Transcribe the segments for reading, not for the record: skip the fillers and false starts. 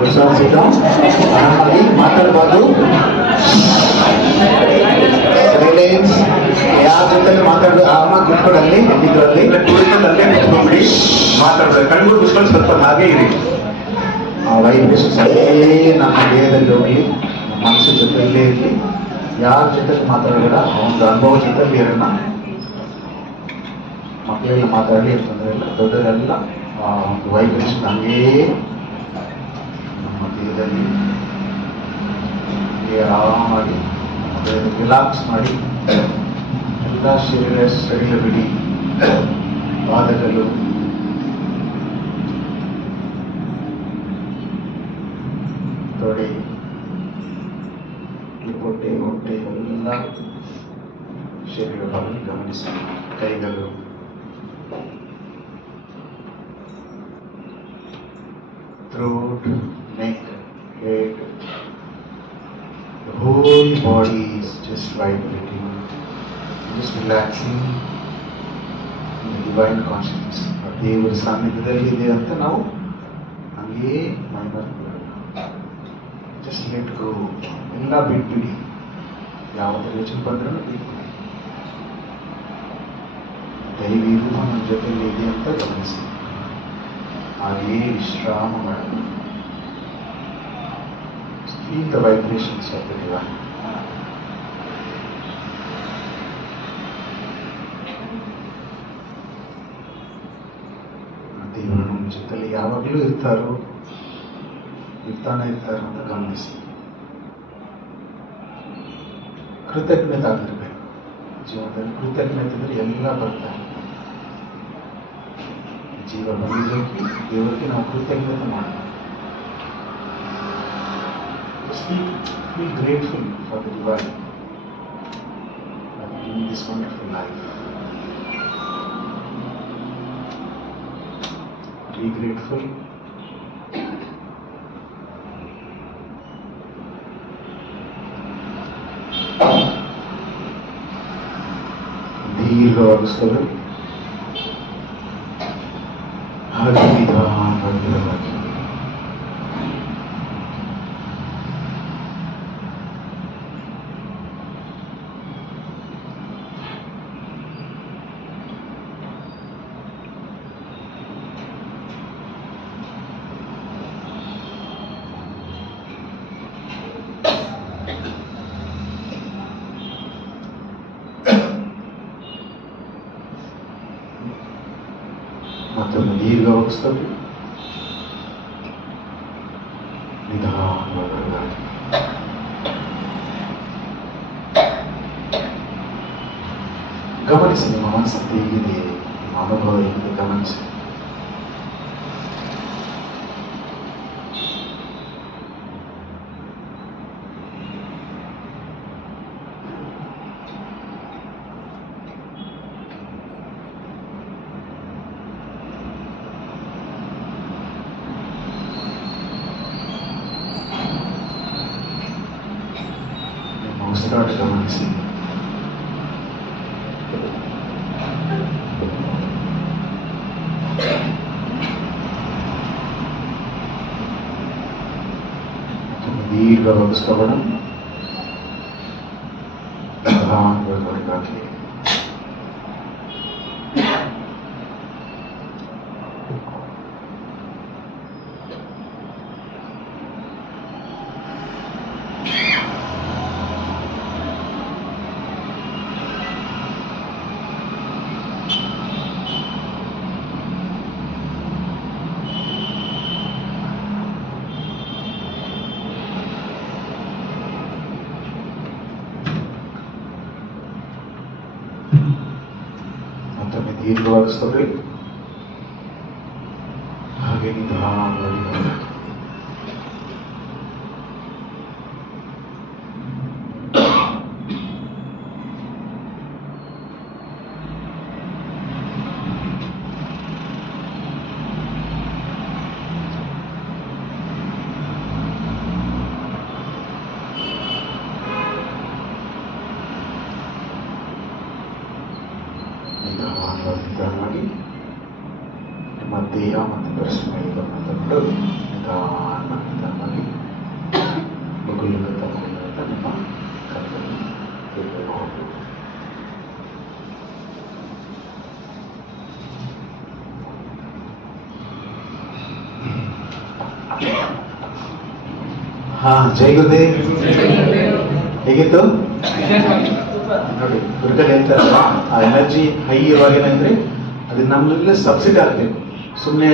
ವಿಶ್ವಾಸಿತ ಆರಾಮಾಗಿ ಮಾತಾಡಬಾರ್ದು. ಸೈಲೆನ್ಸ್. ಯಾರ ಜೊತೆ ಮಾತಾಡೋದು ಆರಾಮಾಗಿ ಕೂತ್ಕೊಳ್ಳಲ್ಲಿ ಎಲ್ಲಿದ್ರಲ್ಲಿ ಕುಳಿತಲ್ಲೇ ಕೂತ್ಕೊಂಡ್ಬಿಡಿ, ಮಾತಾಡ್ಬೇಕು. ಕಣ್ಗಳು ಮುಚ್ಕೊಂಡು ಸ್ವಲ್ಪ ಹಾಗೆ ಇರಿ. ವೈಬ್ರೇಷನ್ಸ್ ಅಲ್ಲೇ ನಮ್ಮ ದೇಹದಲ್ಲಿ ಹೋಗಿ ಮನಸ್ಸು ಜೊತೆಯಲ್ಲೇ ಇರಲಿ. ಯಾರ ಜೊತೆ ಮಾತಾಡಬೇಡ, ಒಂದು ಅನುಭವ ಜೊತೆಯಲ್ಲಿ ಇರೋಣ. ಮಕ್ಕಳೆಲ್ಲ ಮಾತಾಡಲಿ, ತೊಂದರೆ ಇಲ್ಲ. ದೊಡ್ಡದೆಲ್ಲ ಒಂದು ವೈಬ್ರೇಷನ್ ಹಂಗೇ ನಮ್ಮ ದೇಹದಲ್ಲಿ ಆರಾಮಾಗಿ ರಿಲ್ಯಾಕ್ಸ್ ಮಾಡಿ ಎಲ್ಲ ಶರೀರ ಬಿಡಿ. ಪಾದಗಳು, ತೊಡೆ, ಹೊಟ್ಟೆ ಎಲ್ಲ ಶರೀರ ಭಾಗವನ್ನು ಗಮನಿಸಿ. ಕೈಗಳು, throat, neck, head, the whole body is just vibrating, just relaxing in the divine consciousness. ದೇವರ ಸಾನ್ನಿಧ್ಯದಲ್ಲಿ ಇದೆ ಅಂತ ನಾವು ಹಂಗೇ ಮೈಂಡ್ ಜಸ್ಟ್ ಲೆಟ್ ಗೋ. ಎಲ್ಲ ಬಿಟ್ಬಿಡಿ, ಯಾವುದೇ ಯೋಚನೆ ಬಂದ್ರೂ ಬಿಟ್ಬಿಡಿ. ದೈವಿ ರೂಪ ನಮ್ಮ ಜೊತೆಯಲ್ಲಿ ಇದೆ ಅಂತ ಗಮನಿಸಿ. ಹಾಗೆಯೇ ವಿಶ್ರಾಮ ಮಾಡೋಣ. Feel the vibrations of the divine. ದೇವರು ನಮ್ಮ ಜೊತೆಯಲ್ಲಿ ಯಾವಾಗಲೂ ಇರ್ತಾರೋ ಅಂತ ಗಮನಿಸಿ. ಕೃತಜ್ಞತೆ ಆಗಿರ್ಬೇಕು ಜೀವನದಲ್ಲಿ. ಕೃತಜ್ಞತೆ ಇದ್ರೆ ಎಲ್ಲ ಬರ್ತಾರೆ. ಜೀವ ಬಂದಿದ್ದಕ್ಕೆ ದೇವರಿಗೆ ನಾವು ಕೃತಜ್ಞತೆ ಮಾಡೋಣ. Be grateful for the divine in this wonderful life. Be grateful. ದೀರ್ಘವಾಗಿಸ್ತದೆ. ಹಾಗೆ ನಿಧಾನವಾಗಿ ಮತ್ತೊಂದು ದೀರ್ಘವಾಗಿಸ್ತದೆ. ನಿಧಾನವಾಗಿ ಗಮನಿಸಿ. ನಿಮ್ಮ ಮನಸ್ಸು ಹೇಗಿದೆ, ನಿಮ್ಮ ಅನುಭವ ಹೇಗಿದೆ ಗಮನಿಸಿ. ಉಸಿರಾಟ ಗಮನಿಸಿ. ದೀರ್ಘವಾಗಿಸ್ತೋಣ. ಹೊರಗಾಕಿ. ಮತ್ತೊಮ್ಮೆ ದೀರ್ಘವಾಗಿಸ್ತದೆ. ಹಾಗೆ ನಿಧಾನವಾಗಿ ನಿಧಾನವಾಗಿ ನಿಮ್ಮ ದೇಹ ಮತ್ತು ಪರಿಶ್ರಮ ಗಮನ ತಂದು ನಿಧಾನ ಹಾ, ಜೈ ಗುರುದೇವ್. ಹೇಗಿತ್ತು ನೋಡಿ, ಗುರುಗಳು ಹೇಳ್ತಾರಲ್ಲ, ಆ ಎನರ್ಜಿ ಹೈ ಇರುವಾಗ ಏನಂದ್ರೆ ಅದು ನಮ್ಮಲ್ಲಿ ಸಬ್ಸಿಡಿ ಆಗ್ಬೇಕು. ಸುಮ್ಮನೆ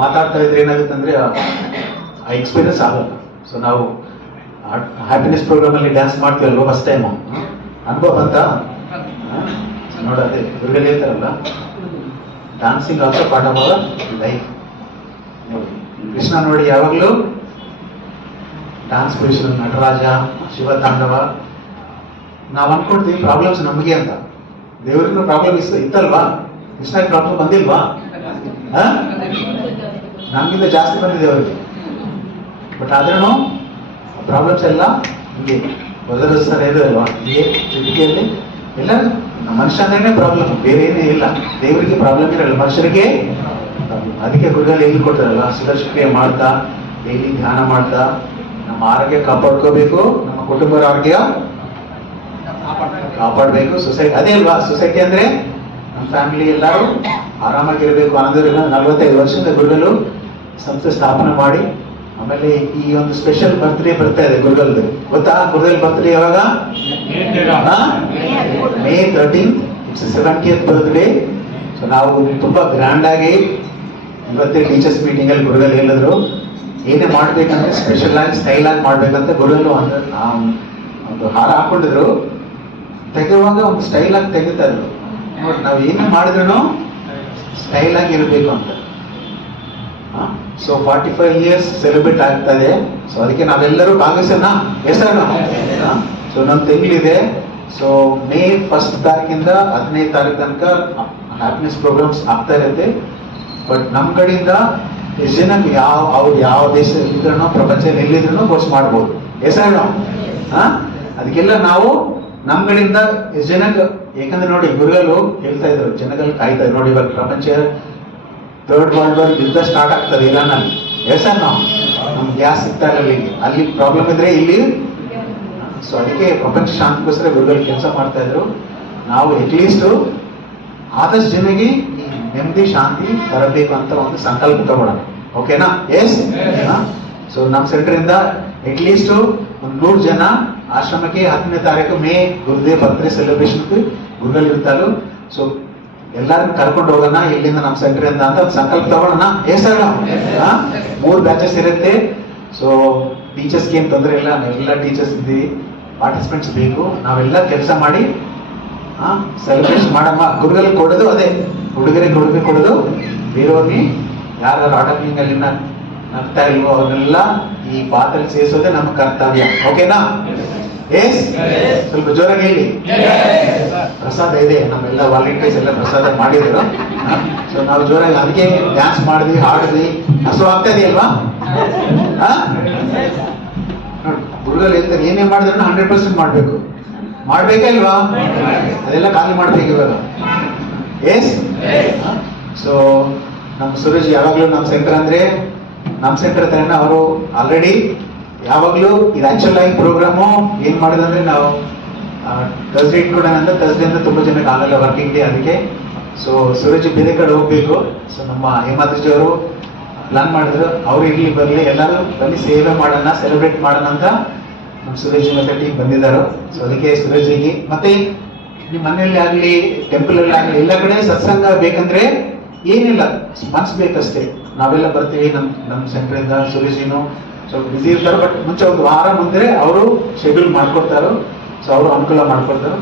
ಮಾತಾಡ್ತಾ ಇದ್ರೆ ಏನಾಗುತ್ತೆ ಅಂದ್ರೆ ಆ ಎಕ್ಸ್ಪೀರಿಯನ್ಸ್ ಆಗಲ್ಲ. ಸೊ ನಾವು ಹ್ಯಾಪಿನೆಸ್ ಪ್ರೋಗ್ರಾಮ್ ಅಲ್ಲಿ ಡ್ಯಾನ್ಸ್ ಮಾಡ್ತೀವಲ್ವ ಫಸ್ಟ್ ಟೈಮು, ಅನುಭವ ಬಂತ ನೋಡದೆ. ಗುರುಗಳು ಹೇಳ್ತಾರಲ್ಲ, dancing also part of our life. ನೋಡಿ, ಕೃಷ್ಣ ನೋಡಿ ಯಾವಾಗಲೂ ಡಾನ್ಸ್ ಪೊಸಿಷನ್, ನಟರಾಜ, ಶಿವ ತಾಂಡವ. ನಾವು ಅನ್ಕೊಡ್ತೀವಿ ಪ್ರಾಬ್ಲಮ್ಸ್ ನಮಗೆ ಅಂತ. ದೇವರಿಗೂ ಪ್ರಾಬ್ಲಮ್ ಇತ್ತಲ್ವಾ? ಕೃಷ್ಣ ಪ್ರಾಬ್ಲಮ್ ಬಂದಿಲ್ವಾ? ನಮ್ಗಿಂತ ಜಾಸ್ತಿ ಬಂದಿದೆ ಅವರಿಗೆ. ಬಟ್ ಆದ್ರೂ ಪ್ರಾಬ್ಲಮ್ಸ್ ಎಲ್ಲ ಹೀಗೆ ಬದಲಿಸ್ತಾರ ಇರೋದಲ್ವಾ? ಹೀಗೆ ಚಿಟಿಕೆಯಲ್ಲಿ ಎಲ್ಲ ಮನುಷ್ಯ ಅಂದ್ರೇನೆ ಪ್ರಾಬ್ಲಮ್, ಬೇರೆ ಏನೇ ಇಲ್ಲ. ದೇವರಿಗೆ ಪ್ರಾಬ್ಲಮ್ ಇರಲ್ಲ, ಮನುಷ್ಯರಿಗೆ problem. ಅದಕ್ಕೆ ಗುರುಗಳು ಎಲ್ಲಿ ಕೊಡ್ತಾರಲ್ಲ, ಸುದರ್ಶಕ್ರಿಯೆ ಮಾಡ್ತಾ, ಡೈಲಿ ಧ್ಯಾನ ಮಾಡ್ತಾ ನಮ್ಮ ಆರೋಗ್ಯ ಕಾಪಾಡ್ಕೋಬೇಕು, ನಮ್ಮ ಕುಟುಂಬದ ಆರೋಗ್ಯ ಕಾಪಾಡಬೇಕು. ಸೊಸೈಟಿ ಅದೇ ಅಲ್ವಾ? ಸೊಸೈಟಿ ಅಂದ್ರೆ ನಮ್ಮ ಫ್ಯಾಮಿಲಿ ಎಲ್ಲರೂ ಆರಾಮಾಗಿರ್ಬೇಕು ಅನ್ನೋದ್ರಿಂದ 45 ವರ್ಷದ ಗುರುಗಳು ಸಂಸ್ಥೆ ಸ್ಥಾಪನೆ ಮಾಡಿ, ಆಮೇಲೆ ಈ ಒಂದು ಸ್ಪೆಷಲ್ ಬರ್ತ್ಡೇ ಬರ್ತಾ ಇದೆ ಗುರುಗಳದ್ದು. ಗೊತ್ತಾ ಗುರುಗಳ ಬರ್ತ್ಡೇ ಯಾವಾಗ? May 13th. It's 70th birthday. So ನಾವು ತುಂಬಾ ಗ್ರ್ಯಾಂಡ್ ಆಗಿ ಇವತ್ತೇ ಟೀಚರ್ಸ್ ಮೀಟಿಂಗ್ ಅಲ್ಲಿ ಗುರುಗಳು ಹೇಳಿದ್ರು, ಏನೇ ಮಾಡ್ಬೇಕಂದ್ರೆ ಸ್ಪೆಷಲ್ ಆಗಿ ಸ್ಟೈಲ್ ಆಗಿ ಮಾಡ್ಬೇಕಂತ ಗುರುಗಳು ಒಂದು ಹಾರ ಹಾಕೊಂಡಿದ್ರು. ತೆಗೆಯುವಾಗ ಒಂದು ಸ್ಟೈಲ್ ಆಗಿ ತೆಗಿತಾ ಇದ್ರು. ನೋಡಿ, ನಾವು ಏನೇ ಮಾಡಿದ್ರು ಸ್ಟೈಲ್ ಆಗಿ ಇರಬೇಕು ಅಂತ. ಸೊ 45 years ಸೆಲೆಬ್ರೇಟ್ ಆಗ್ತಾ ಇದೆ. ಸೊ ಅದಕ್ಕೆ ನಾವೆಲ್ಲರೂ ಭಾಗವಹಿಸೋಣ. ಹೆಸರು ಸೊ ನಮ್ಮ ತಿಂಗಳಿದೆ. ಸೊ May 1st ತಾರೀಕಿಂದ 15ನೇ ತಾರೀಕು ತನಕ ಹ್ಯಾಪಿನೆಸ್ ಪ್ರೋಗ್ರಾಮ್ಸ್ ಆಗ್ತಾ ಇರುತ್ತೆ. ಬಟ್ ನಮ್ಮ ಕಡೆಯಿಂದ ಎಷ್ಟು ಜನಕ್ಕೆ ಅವ್ರು ಯಾವ ದೇಶದಲ್ಲಿ ಇದ್ರೂ, ಪ್ರಪಂಚದಲ್ಲಿ ಎಲ್ಲಿದ್ರು ಕೋರ್ಸ್ ಮಾಡ್ಬೋದು. ಹೆಸರು ಅದಕ್ಕೆಲ್ಲ ನಾವು ನಮ್ಮ ಕಡೆಯಿಂದ ಎಷ್ಟು ಜನಕ್ಕೆ, ಯಾಕಂದ್ರೆ ನೋಡಿ ಗುರುಗಳು ಹೇಳ್ತಾ ಇದ್ರು, ಜನಗಳು ಕಾಯ್ತಾ ಇದ್ರು. ನೋಡಿ, ಇವಾಗ ಪ್ರಪಂಚ ಥರ್ಡ್ ವರ್ಲ್ಡ್ ವಾರ್ ಯುದ್ಧ ಸ್ಟಾರ್ಟ್ ಆಗ್ತದೆ ಇರಾನಲ್ಲಿ. ಹೆಸರು ನಮ್ಗೆ ಗ್ಯಾಸ್ ಸಿಗ್ತಾ ಇರಲ್ಲ, ಅಲ್ಲಿ ಪ್ರಾಬ್ಲಮ್ ಇದ್ರೆ ಇಲ್ಲಿ. ಸೊ ಅದಕ್ಕೆ ಪ್ರಪಂಚ ಶಾಂತಿಗೋಸ್ಕರ ಗುರುಗಳು ಕೆಲಸ ಮಾಡ್ತಾ ಇದ್ರು. ನಾವು ಅಟ್ಲೀಸ್ಟ್ ಆದಷ್ಟು ಜನರಿಗೆ ಈ ನೆಮ್ಮದಿ ಶಾಂತಿ ತರಬೇಕು ಅಂತ ಒಂದು ಸಂಕಲ್ಪ ತಗೊಳ್ಳೋಣ. ಓಕೆನಾ? ಎಸ್. ಸೊ ನಮ್ಮ ಸೆಂಟರ್ ಇಂದ ಅಟ್ಲೀಸ್ಟ್ ಒಂದು 100 ಜನ ಆಶ್ರಮಕ್ಕೆ 10ನೇ ತಾರೀಕು ಮೇ ಗುರುದೇವ್ ಬರ್ತ್ಡೇ ಸೆಲೆಬ್ರೇಷನ್ ಗುರುಗಳು ಇರ್ತಾರೆ. ಸೊ ಎಲ್ಲಾರು ಕರ್ಕೊಂಡು ಹೋಗೋಣ ಇಲ್ಲಿಂದ ನಮ್ಮ ಸೆಂಟರ್ ಇಂದ ಅಂತ ಒಂದು ಸಂಕಲ್ಪ ತಗೊಳ್ಳೋಣ. ಹೆಸರು 3 ಬ್ಯಾಚಸ್ ಇರುತ್ತೆ. ಸೊ ಟೀಚರ್ಸ್ಗೆ ಏನು ತೊಂದರೆ ಇಲ್ಲ, ನಾವೆಲ್ಲ ಟೀಚರ್ಸ್ ಇದ್ದೀವಿ, ಪಾರ್ಟಿಸಿಪೆಂಟ್ಸ್ ಬೇಕು. ನಾವೆಲ್ಲ ಕೆಲಸ ಮಾಡಿ ಸೆಲೆಬ್ರೇಷನ್ ಮಾಡಮ್ಮ. ಗುರುಗಳಿಗೆ ಕೊಡೋದು ಅದೇ, ಹುಡುಗರಿಗೆ ಹುಡುಗಿ ಕೊಡೋದು, ಬೇರೆಯವ್ರಿಗೆ ಯಾರು ಆಟೋಮಿಂಗ್ ಅಲ್ಲಿ ನಗ್ತಾ ಇಲ್ವೋ ಅವ್ರನ್ನೆಲ್ಲ ಈ ಪಾತ್ರೆ ಸೇರಿಸೋದೇ ನಮ್ಮ ಕರ್ತವ್ಯ. ಓಕೆನಾ? ಎಸ್. ಸ್ವಲ್ಪ ಜೋರಾಗಿ ಹೇಳಿ. ಪ್ರಸಾದ ಇದೆ, ನಮ್ಮೆಲ್ಲ ವಾಲಂಟಿಯರ್ಸ್ ಎಲ್ಲ ಪ್ರಸಾದ ಮಾಡಿದ್ರು. ಸೊ ನಾವು ಜೋರಾಗಿ ಅದಕ್ಕೆ ಡ್ಯಾನ್ಸ್ ಮಾಡಿದ್ವಿ, ಹಾಡಿದ್ವಿ. ಹಸು ಆಗ್ತಾ ಇದೆಯಲ್ವಾ? ನೋಡಿ, ಗುರುಗಳು ಹೇಳ್ತಾರೆ, ಏನೇ ಮಾಡಿದ್ರು 100% ಮಾಡ್ಬೇಕು. ಮಾಡ್ಬೇಕೇ ಇಲ್ವಾ? ಅದೆಲ್ಲ ಖಾಲಿ ಮಾಡ್ಬೇಕು ಇವಾಗ. ಎಸ್. ಸೊ ನಮ್ಮ ಸುರೇಶ್ ಯಾವಾಗ್ಲೂ ನಮ್ಮ ಸೆಂಟರ್ ಅಂದ್ರೆ ನಮ್ಮ ಸೆಂಟರ್ ತರನ ಅವರು ಆಲ್ರೆಡಿ ಯಾವಾಗ್ಲೂ ಇದು ಆಕ್ಚುಲ್ ಆಗಿ ಪ್ರೋಗ್ರಾಮು ಏನ್ ಮಾಡೋದಂದ್ರೆ, ನಾವು ಥರ್ಸ್ಡೇ ಇಟ್ಕೊಡೋಣ ಅಂತ. ಥರ್ಸ್ಡೇ ಅಂದ್ರೆ ತುಂಬಾ ಜನಕ್ಕೆ ಆಗಲ್ಲ, ವರ್ಕಿಂಗ್ ಡೇ. ಅದಕ್ಕೆ ಸೊ ಸುರೇಶ್ ಬೇರೆ ಕಡೆ ಹೋಗ್ಬೇಕು. ಸೊ ನಮ್ಮ ಹೇಮಾದ್ರಿ ಅವರು ಪ್ಲಾನ್ ಮಾಡಿದ್ರು, ಅವ್ರು ಇಲ್ಲಿ ಬರಲಿ, ಎಲ್ಲರೂ ಬನ್ನಿ ಸೇವೆ ಮಾಡೋಣ, ಸೆಲೆಬ್ರೇಟ್ ಮಾಡೋಣ ಅಂತ ನಮ್ಮ ಸುರೇಶ್ ಮತ್ತೆ ಟೀಮ್ ಬಂದಿದ್ದಾರೆ. ಸೊ ಅದಕ್ಕೆ ಸುರೇಶ್ಗೆ ಮತ್ತೆ ನಿಮ್ಮ ಮನೆಯಲ್ಲಿ ಆಗಲಿ, ಟೆಂಪಲ್ ಅಲ್ಲಿ ಆಗಲಿ, ಎಲ್ಲ ಕಡೆ ಸತ್ಸಂಗ ಬೇಕಂದ್ರೆ ಏನಿಲ್ಲ, ಮನ್ಸು ಬೇಕಷ್ಟೇ. ನಾವೆಲ್ಲ ಬರ್ತೀವಿ ನಮ್ಮ ಸೆಂಟರ್ ಇಂದ. ಸುರೇಶಿನು ಸ್ವಲ್ಪ ಬಿಸಿ ಇರ್ತಾರೆ, ಬಟ್ ಮುಂಚೆ ಒಂದು ವಾರ ಮುಂದೆ ಅವರು ಶೆಡ್ಯೂಲ್ ಮಾಡ್ಕೊಡ್ತಾರೋ. ಸೊ ಅವರು ಅನುಕೂಲ ಮಾಡ್ಕೊಡ್ತಾರೆ.